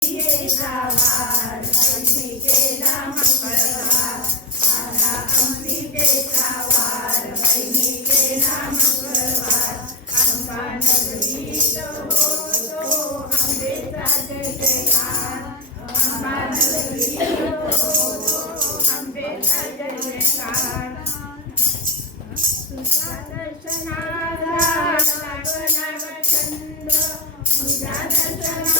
Shanara, Shanara, Shanara, Shanara, Shanara,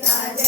Всегда